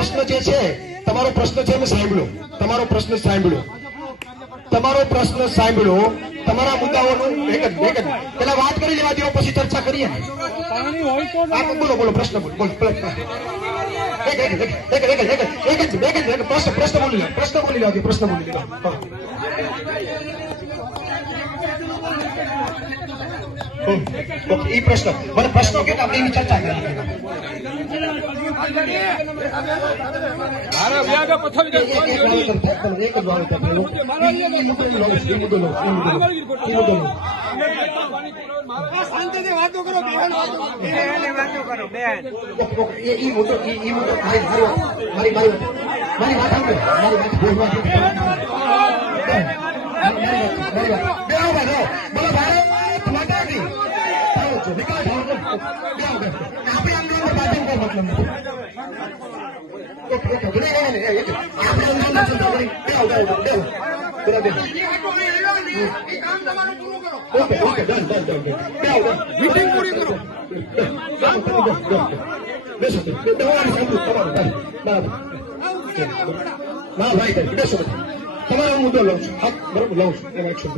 પ્રશ્ન જે છે તમારો પ્રશ્ન છે મેં સાંભળ્યો, તમારો પ્રશ્ન સાંભળ્યો, તમારો પ્રશ્ન સાંભળ્યો, તમારા મુદ્દાઓનું એક જ પેલા વાત કરી લેવા દો પછી ચર્ચા કરીએ ને. બોલો બોલો પ્રશ્ન બોલો પ્રશ્ન બોલી લો, પ્રશ્ન બોલી લો, પ્રશ્ન બોલી લો. એ પ્રશ્ન મને પ્રશ્નો કેટલા આપણે એની ચર્ચા કરીએ. તમારો મુદ્દો લઉં છું, બરોબર લઉં છું.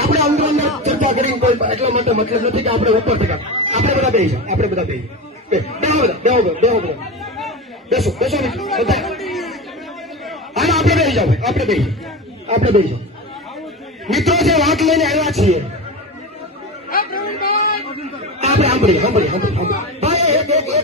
આપણે અંદર અંદર ચર્ચા કરી એટલા માટે મતલબ નથી કે આપણે ઉપર થયા. આપણે બધા બેસી આપણે બધા બેસી બેસો બધા. હા આપણે બેસી જાવ, આપણે બેસી જાવ. મિત્રો જે વાત લઈને આવ્યા છીએ આપણે સાંભળીએ.